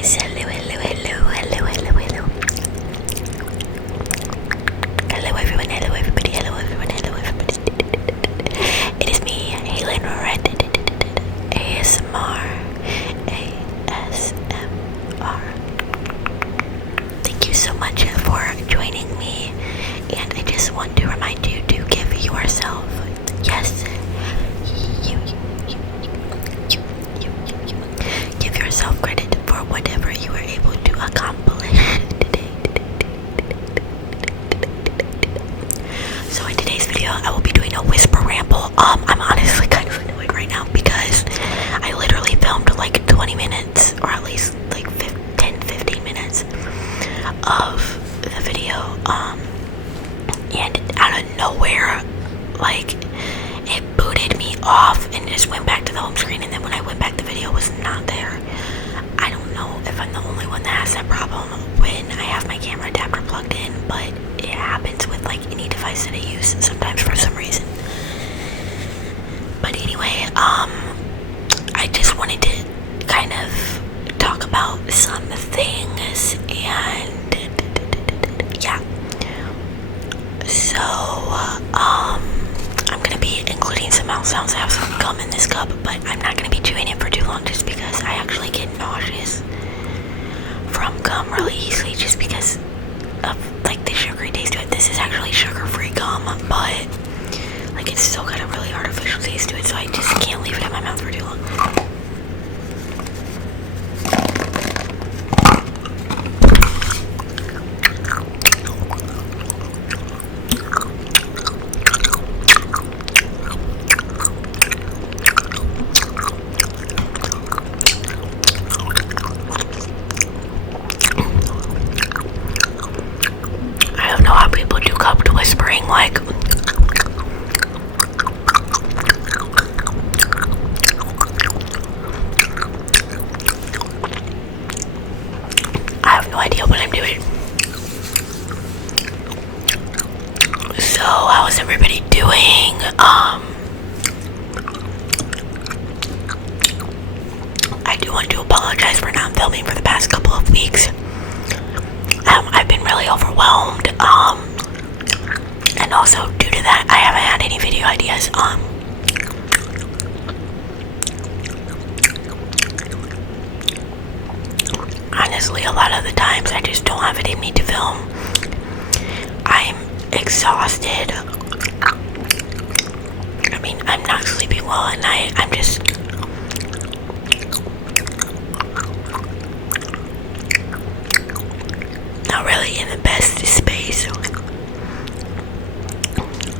guys, hello, hello, hello, hello, hello, hello. Hello everyone, hello everybody, hello everyone, hello everybody. It is me, Halen Red, ASMR, ASMR. Thank you so much for joining me, and I just want to remind you to give yourself, yes, give yourself credit for whatever you were able to accomplish today. So in today's video, I will be doing a whisper ramble. I'm honestly kind of annoyed right now because I literally filmed like 20 minutes, or at least like 10-15 minutes of the video, and out of nowhere, like, it booted me off and just went back to the home screen, and then when I went back, the video was not there. I don't know if I'm the only one that has that problem when I have my camera adapter plugged in, but it happens with like any device that I use sometimes for some reason. But anyway, I just wanted to kind of talk about some things, and yeah. So, I'm gonna be including some mouth sounds. I have some gum in this cup, but I'm not gonna be chewing it for too long just because I actually get nauseous from gum really easily just because of like the sugary taste to it. This is actually sugar-free gum, but like it's still got a really artificial taste to it, so I just can't leave it in my mouth for too long. I don't know how people do cupped whispering, like I have no idea what I'm doing. So, how is everybody doing? I do want to apologize for not filming for the past couple of weeks. I've been really overwhelmed, and also due to that, I haven't had any video ideas. Honestly, a lot of the times I just don't have it in me to film. I'm exhausted. I mean, I'm not sleeping well at night. I'm just not really in the best space,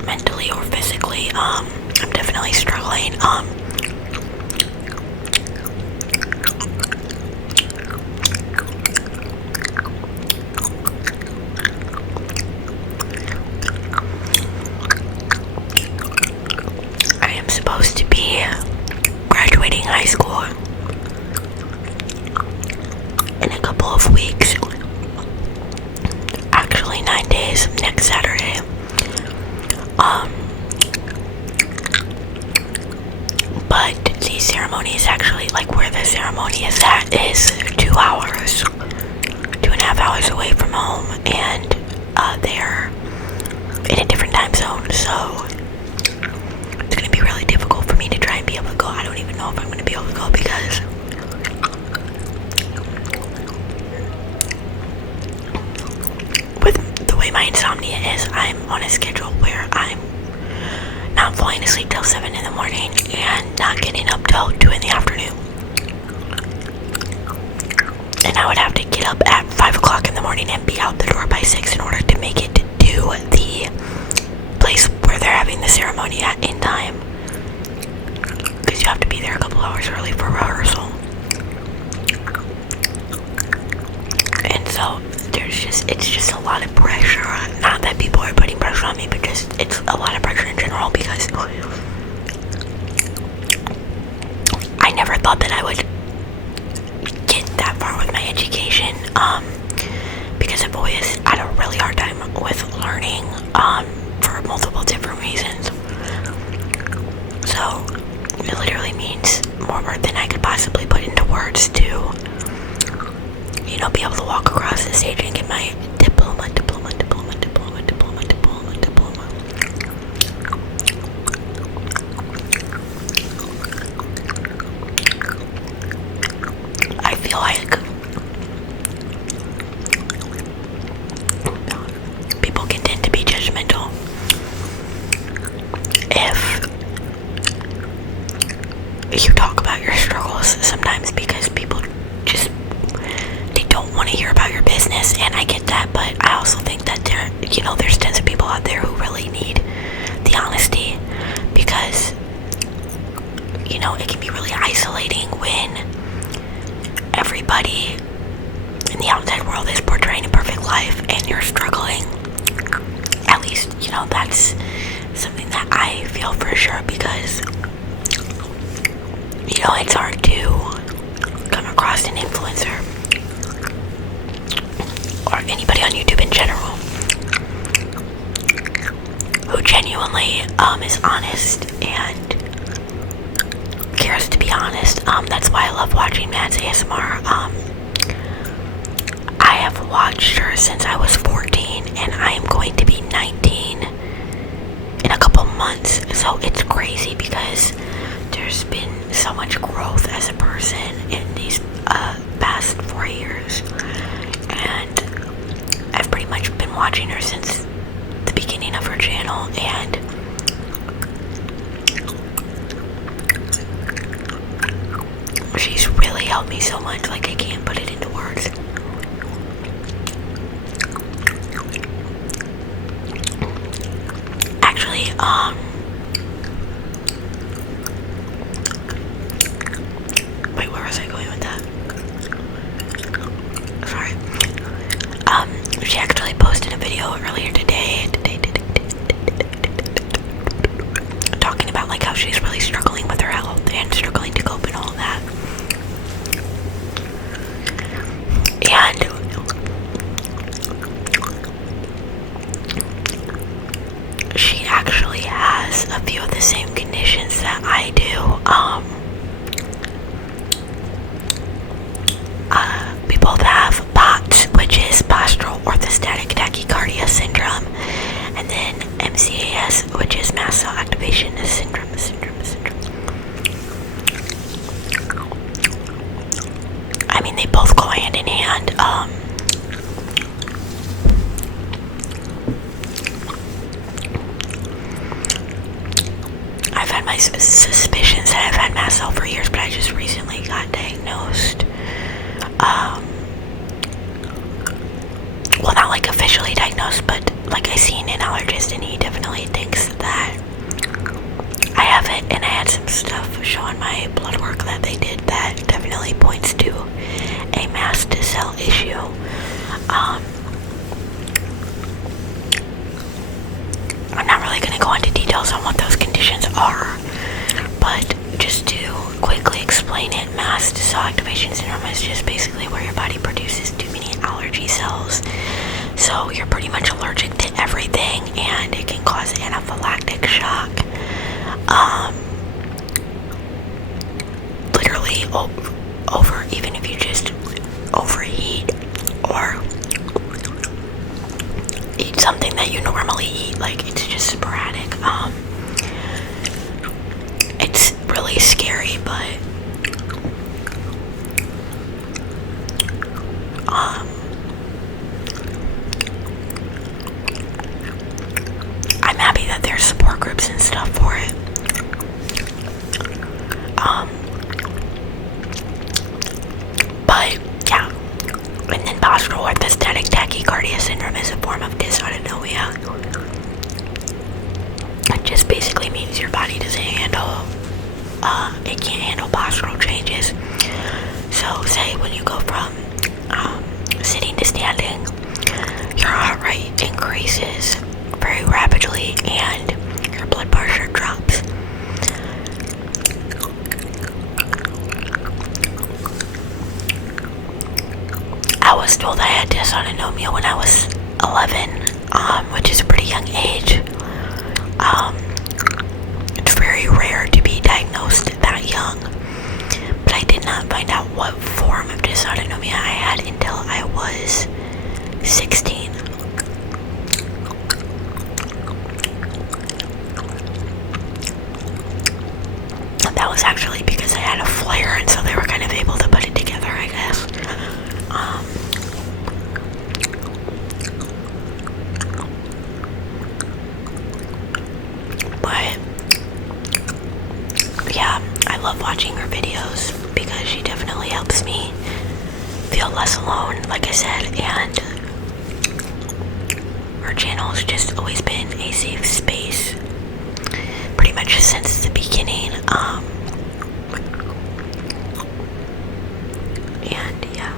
mentally or physically. I'm definitely struggling. I am supposed to be graduating high school in a couple of weeks. Actually, 9 days, next Saturday. But the ceremony is actually, like, where the ceremony is at is 2 hours, 2.5 hours away from home, and they're in a different time zone, so it's gonna be really difficult for me to try and be able to go. I don't even know if I'm gonna be able to go because with the way my insomnia is, I'm on a schedule where I'm not falling asleep till 7 in the morning and not getting up till 2 in the afternoon. And I would have to get up at 5 o'clock in the morning and be out the door by 6 in order to make it to the place where they're having the ceremony at in time. Because you have to be there a couple hours early for rehearsal. And so it's just a lot of pressure. Not that people are putting pressure on me, but just it's a lot of pressure in general because I never thought that I would get that far with my education, because I've always had a really hard time with learning, for multiple different reasons. So it literally means more work than I could possibly put into words to be able to walk across the stage and get my diploma. I feel like people can tend to be judgmental if you talk about your struggles sometimes, because people just, they don't want to hear about your business, and I get that, but I also think that there's tons of people out there who really need the honesty, because it can be really isolating when everybody in the outside world is portraying a perfect life and you're struggling. At least, that's something that I feel for sure, because it's hard to come across an influencer or anybody on YouTube in general who genuinely is honest and cares to be honest. That's why I love watching Matt's ASMR. I have watched her since I was 14, and I am going to be 19 in a couple months. So it's crazy because there's been so much growth as a person in these past 4 years, and I've pretty much been watching her since the beginning of her channel, and she's really helped me so much, like I can't put it into words. Actually, wait, where was I going with that? Sorry. She actually posted a video earlier today, talking about like how she's really struggling with her health and struggling to cope and all that. And she actually has a few of the same conditions that I do. We both have POTS, which is postural orthostatic tachycardia syndrome, and then MCAS, which is mast cell activation syndrome. I mean, they both go hand in hand. I've had my suspicions that I've had mast cell for years, but I just recently got diagnosed. Well, not like officially diagnosed, but like I seen an allergist, and he definitely thinks that I have it, and I had some stuff showing my blood work that they did that definitely points to a mast cell issue. I'm not really going to go into details on what those conditions are, but just to quickly explain it, mast cell activation syndrome is just basically where your body produces too many allergy cells. So you're pretty much allergic to everything, and it can cause anaphylactic shock. Literally over, even if you just overheat or eat something that you normally eat, like it's just sporadic. It's really scary, but I'm happy that there's support groups and stuff for it. But yeah, and then postural orthostatic tachycardia syndrome is a form of dysautonomia. It just basically means your body doesn't handle, it can't handle postural changes. So say when you go from sitting to standing, your heart rate increases very rapidly and your blood pressure drops. I was told I had dysautonomia when I was 11, which is a pretty young age. It's very rare to be diagnosed that young, but I did not find out what form of dysautonomia I had until I helps me feel less alone, like I said, and our channel has just always been a safe space, pretty much since the beginning. And yeah.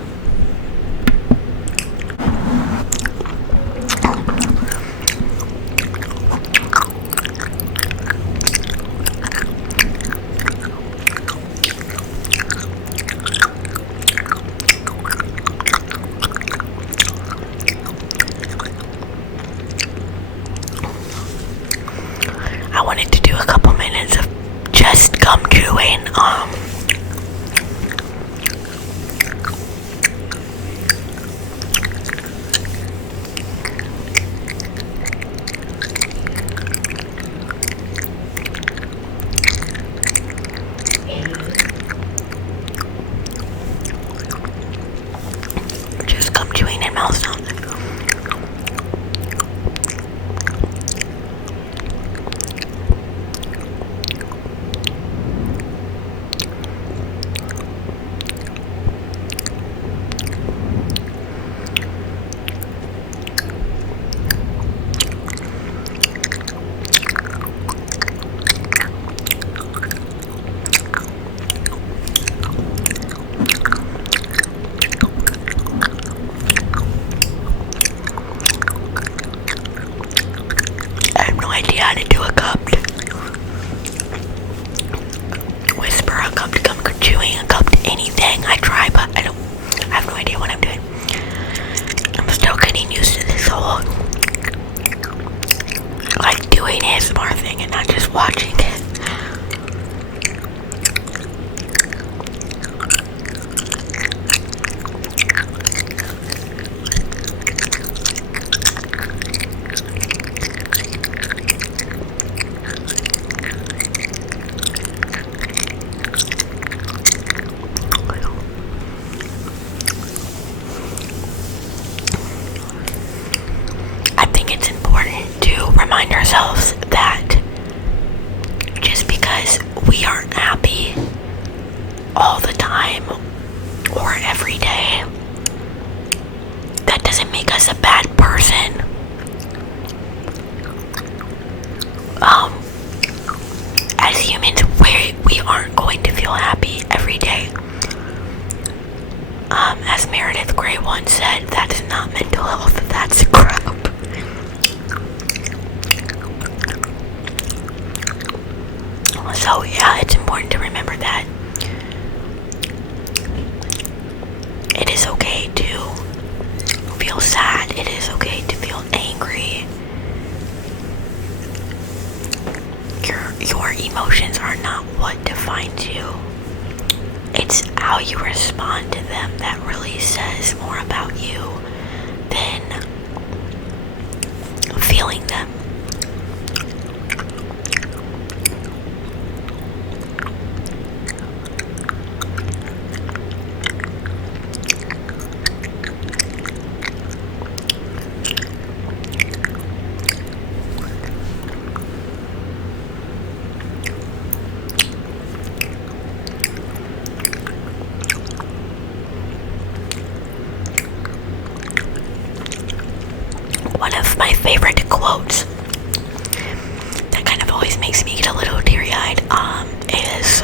I wanted to do a couple minutes of just gum chewing. Just gum chewing and mouth sounds. I have no idea how to do a cupped whisper, a cupped gum chewing, a cupped anything. I try, but I have no idea what I'm doing. I'm still getting used to this whole like doing ASMR thing and not just watching it. I think it's important to remind ourselves that just because we aren't happy all the time or every day, that doesn't make us a bad person. As humans, we aren't going to feel happy every day. As Meredith Grey once said, that is not mental health, that's crap. So yeah, it's important to remember that it is okay to feel sad, it is okay to feel angry. Your emotions are not what defines you. It's how you respond to them that really says more about you than feeling them. One of my favorite quotes that kind of always makes me get a little teary-eyed is,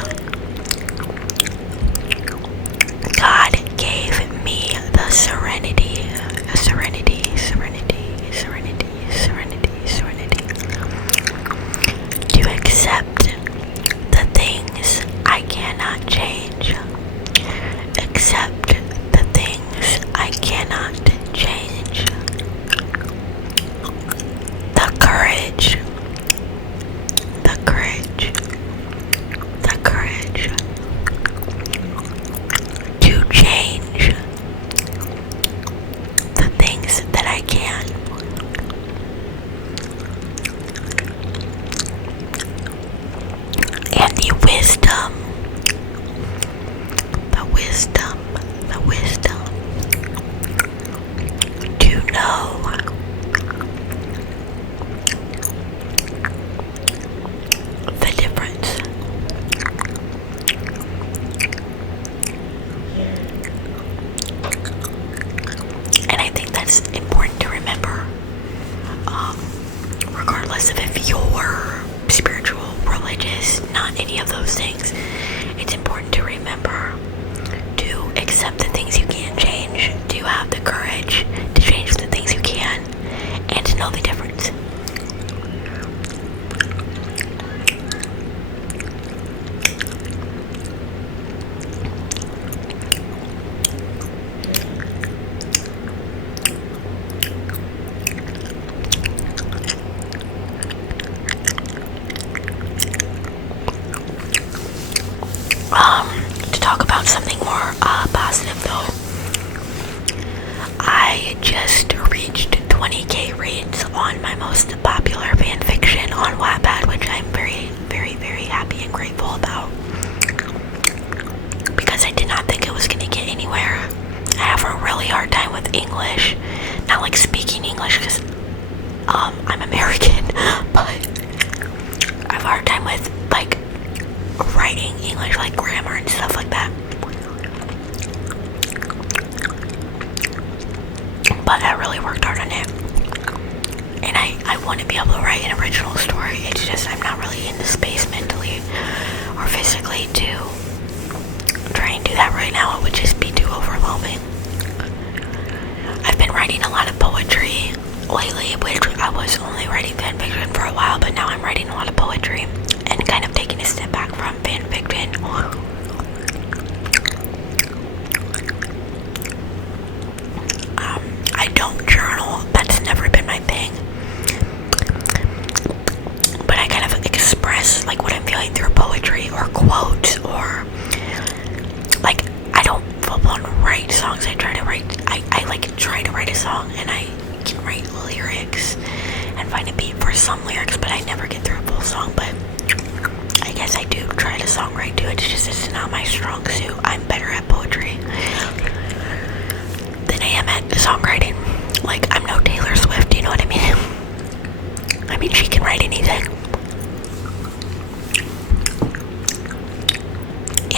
God gave me the serenity to accept the things I cannot change. Accept the things I cannot change. The courage to change the things that I can. And the wisdom to know the difference. on my most popular fan fiction on Wattpad, which I'm very, very, very happy and grateful about, because I did not think it was going to get anywhere. I have a really hard time with English, not like speaking English, because I'm American, but I have a hard time with like writing English, like grammar and stuff like that. But I really worked hard on it, and I want to be able to write an original story. It's just I'm not really in the space mentally or physically to try and do that right now. It would just be too overwhelming. I've been writing a lot of poetry lately, which I was only writing fan fiction for a while, but now I'm writing a lot of poetry and kind of taking a step back from fan fiction. I don't journal. That's never been my thing. But I kind of express like what I'm feeling through poetry or quotes, or like I don't full on write songs. I try to write. I like try to write a song, and I can write lyrics and find a beat for some lyrics, but I never get through a full song. But I guess I do try to songwrite too. It's not my strong suit. I'm better at poetry than I am at songwriting. Like, I'm no Taylor Swift, you know what I mean? I mean, she can write anything.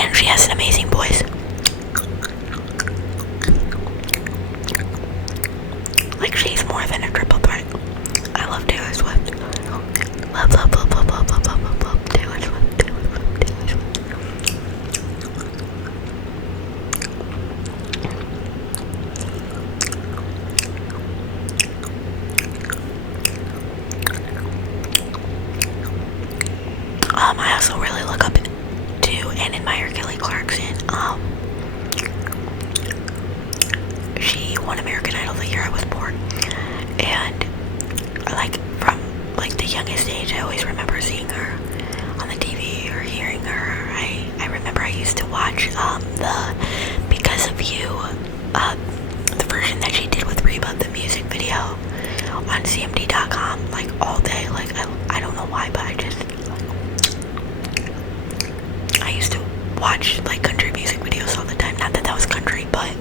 And she has an amazing voice. Like, she's more than a triple threat. I love Taylor Swift. Love, love, love, love, love, love, love, love, love Taylor Swift, Taylor Swift, Taylor Swift. I also really look up to and admire Kelly Clarkson. She won American Idol the year I was born, and like from like the youngest age, I always remember seeing her on the TV or hearing her. I remember I used to watch the Because of You, the version that she did with Reba, the music video on CMD.com, like all day. Like I don't know why, but I used to watch like country music videos all the time. Not that was country, but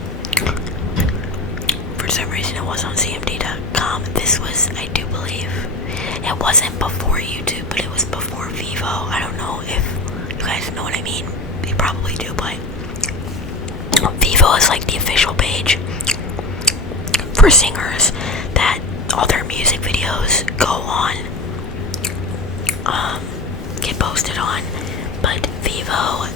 for some reason it was on CMD.com. This was, I do believe, it wasn't before YouTube, but it was before Vivo. I don't know if you guys know what I mean. You probably do, but Vivo is like the official page for singers that all their music videos go on, get posted on. But Vivo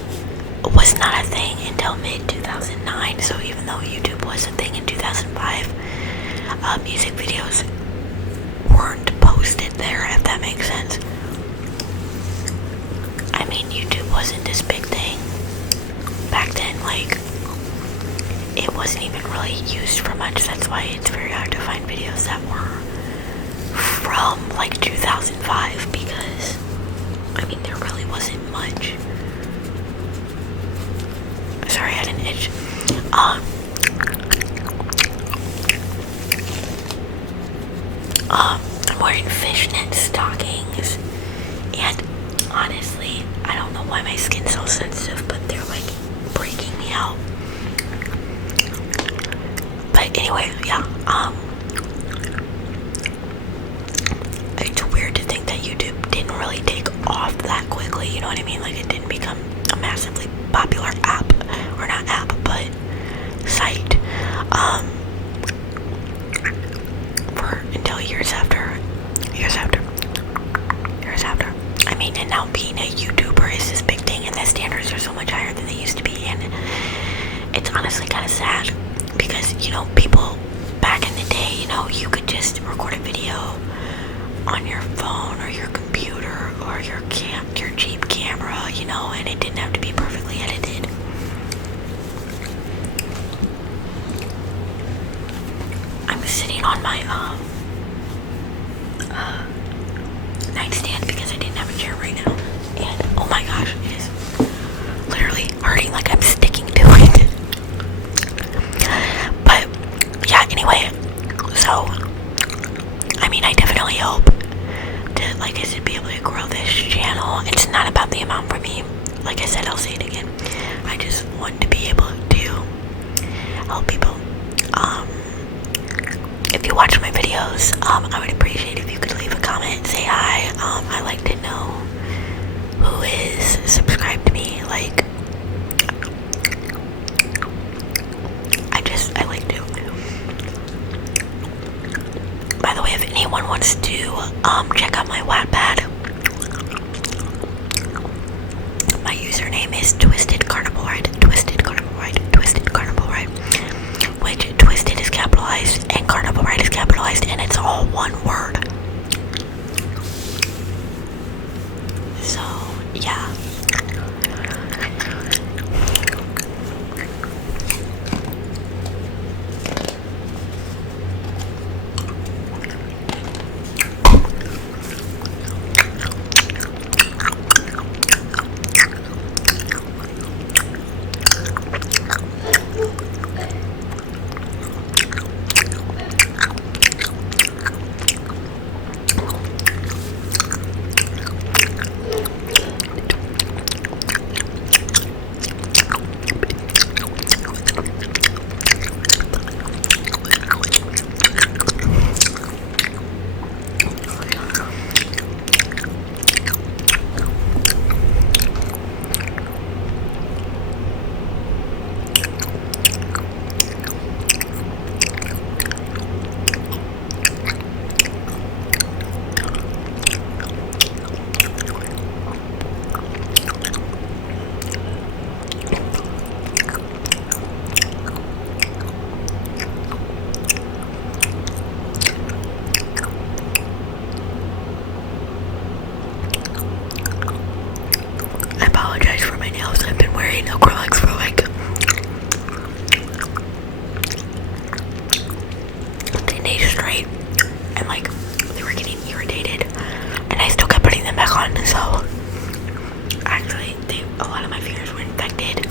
was not a thing until mid-2009, so even though YouTube was a thing in 2005, music videos weren't posted there, if that makes sense. I mean, YouTube wasn't this big thing back then. Like, it wasn't even really used for much. That's why it's very hard to find videos that were from like 2005, because I mean, there really wasn't much. Sorry, I had an itch. I'm wearing fishnet stockings, and honestly, I don't know why my skin's so sensitive, but they're like breaking me out. But anyway, yeah, it's weird to think that YouTube didn't really take off that quickly, you know what I mean? Like, it didn't become a massively popular app, or not app, but site, until years after. I mean, and now being a YouTuber is this big thing, and the standards are so much higher than they used to be, and it's honestly kind of sad, because, you know, people back in the day, you know, you could just record a video on your phone or your computer or your cheap camera, you know, and it didn't have to be perfectly edited. I'm sitting on my nightstand because I didn't have a chair right now, and oh my gosh, it is literally hurting like I'm sticking to it. But yeah, anyway, so I mean, I definitely like I said, I'll say it again. I just want to be able to help people. If you watch my videos, I would appreciate if you could leave a comment, say hi. I like to know who is subscribed to me. Like, I like to. By the way, if anyone wants to check out my Wattpad, my username is Twisted Carnival Ride, Twisted Carnival Ride, Twisted Carnival Ride, which Twisted is capitalized and Carnival Ride is capitalized, and it's all one word. So, yeah. I apologize for my nails. I've been wearing acrylics for like 10 days straight, and like they were getting irritated, and I still kept putting them back on. So actually, a lot of my fingers were infected,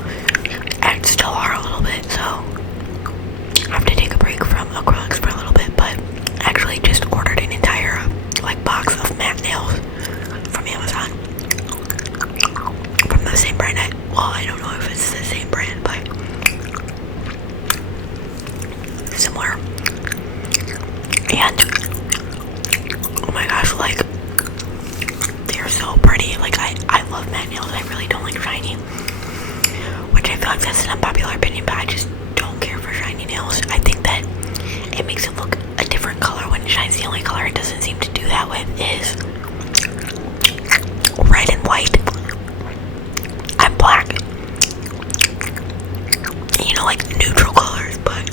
and still are a little bit. So I have to take a break from acrylics for a little bit. But I actually just ordered an entire like box of matte nails from Amazon. From the same brand. I don't know if it's the same brand, but similar. And oh my gosh, like they're so pretty. Like I love matte nails. I really don't like shiny, which I feel like that's an unpopular opinion, but I just don't care for shiny nails. I think that it makes it look a different color when it shines. The only color it doesn't seem to do that with is red and white. I'm black. You know, like neutral colors, but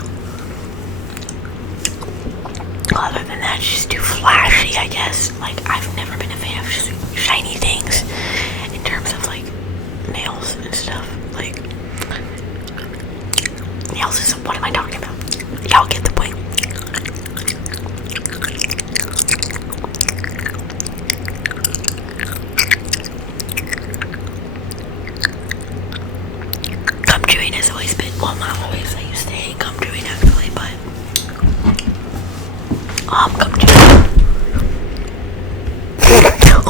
other than that, it's just too flashy, I guess. Like, I've never been a fan of just shiny things in terms of like nails and stuff. Like, nails is, what am I talking about? Y'all get the point. Gum chewing has always been, well, not always, I used to hate gum chewing actually, but gum chewing.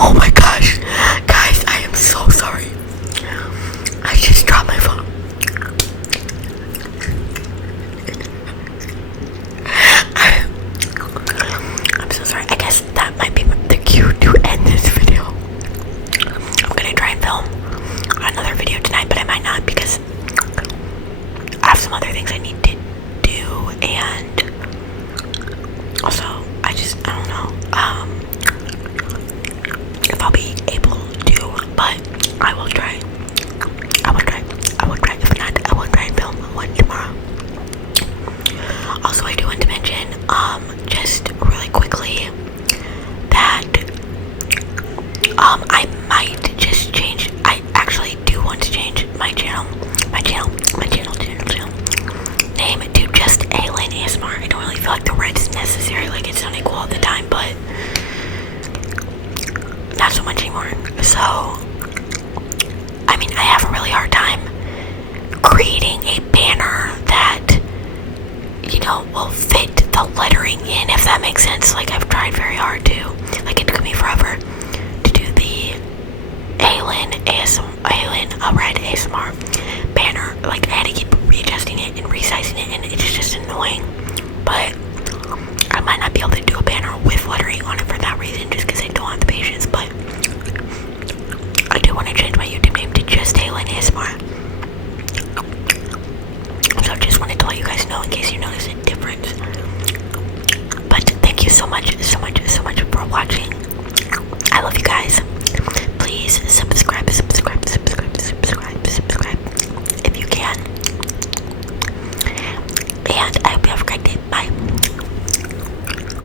Oh my gosh, guys, I am so sorry. I just dropped my phone. I'm so sorry. I guess that might be the cue to end this video. I'm gonna try and film another video tonight, but I might not because I have some other things I need to do, and also I don't know if I'll be able to, but I will try. If not, I will try and film one tomorrow. Also, I do want to mention, just really quickly, that I might just change. I actually do want to change my channel name to just Aylin ASMR. I don't really feel like the red's necessary. Like, it's sounding cool all the time, but not so much anymore. So, I mean, I have a really hard time creating a banner that, you know, will fit the lettering in, if that makes sense. Like, I've tried very hard to. Like, it took me forever to do the Aylin a red ASMR banner. Like I had to keep readjusting it and resizing it, and it's just annoying. But I might not be able to do a banner with lettering on it for that reason, just because I don't have the patience. But I do want to change my YouTube name to just Halen ASMR. So I just wanted to let you guys know in case you notice a difference. But thank you so much for watching. I love you guys. Please subscribe if you can. And I hope you have a